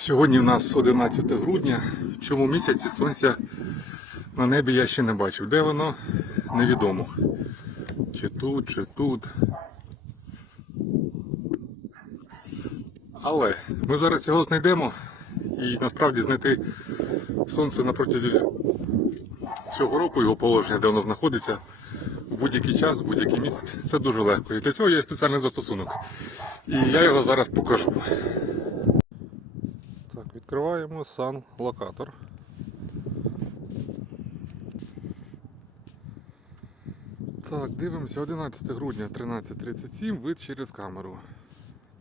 Сьогодні в нас 11 грудня. В цьому місяці сонця на небі я ще не бачив. Де воно? Невідомо. Чи тут, чи тут. Але ми зараз його знайдемо і насправді знайти сонце на протязі цього року, його положення, де воно знаходиться, в будь-який час, в будь-який місяць. Це дуже легко. І для цього є спеціальний застосунок. І я його зараз покажу. Відкриваємо сан локатор. Так, дивимося, 11 грудня 13.37, вид через камеру.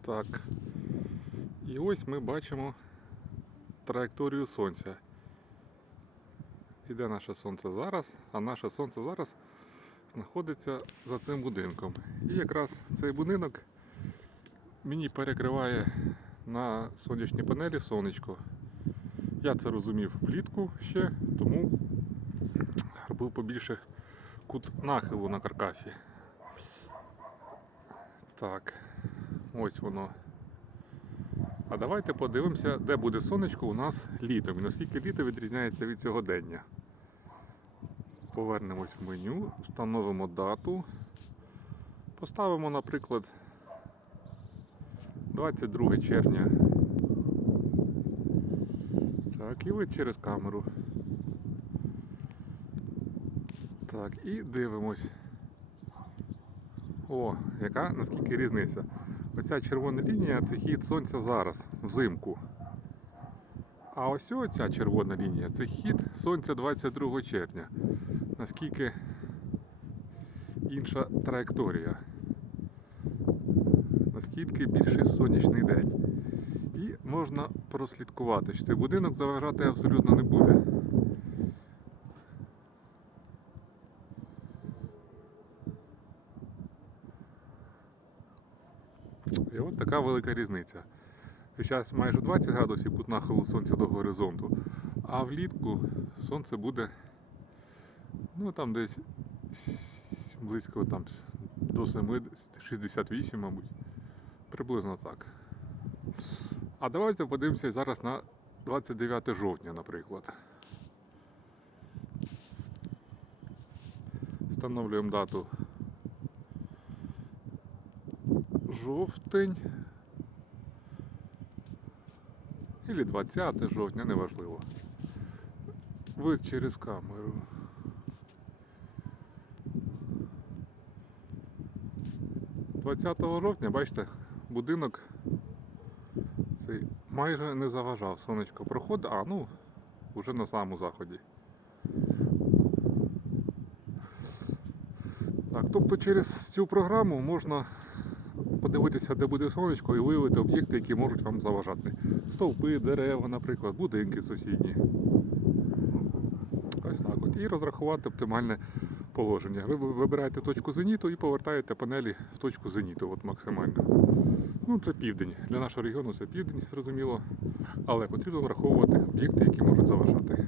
Так. І ось ми бачимо траєкторію сонця. Іде наше сонце зараз, а наше сонце зараз знаходиться за цим будинком. І якраз цей будинок мені перекриває на сонячній панелі сонечко. Я це розумів влітку ще, тому робив побільше кут нахилу на каркасі. Так, ось воно. А давайте подивимося, де буде сонечко у нас літом і наскільки літо відрізняється від сьогодення. Повернемось в меню, встановимо дату. Поставимо, наприклад, 22 червня. Так, і вид через камеру. Так, і дивимось. О, яка наскільки різниця. Оця червона лінія це хід сонця зараз, взимку. А ось ця червона лінія це хід сонця 22 червня. Наскільки інша траєкторія. Наскільки більший сонячний день. І можна прослідкувати, що цей будинок заважати абсолютно не буде. І от така велика різниця. Зараз майже 20 градусів кут нахилу сонця до горизонту, а влітку сонце буде ну там десь близько там до 70, 68, мабуть. Приблизно так. А давайте подивимося зараз на 29 жовтня, наприклад. Встановлюємо дату жовтень. Ілі 20 жовтня, неважливо. Вид через камеру. «20 жовтня, бачите, будинок цей майже не заважав. Сонечко проходить, а ну, вже на самому заході. Так, тобто через цю програму можна подивитися, де буде сонечко, і виявити об'єкти, які можуть вам заважати. Стовпи, дерева, наприклад, будинки сусідні. Ось так от. І розрахувати оптимальне положення. Ви вибираєте точку зеніту і повертаєте панелі в точку зеніту, от максимально. Ну, це південь. Для нашого регіону це південь, зрозуміло. Але потрібно враховувати об'єкти, які можуть заважати.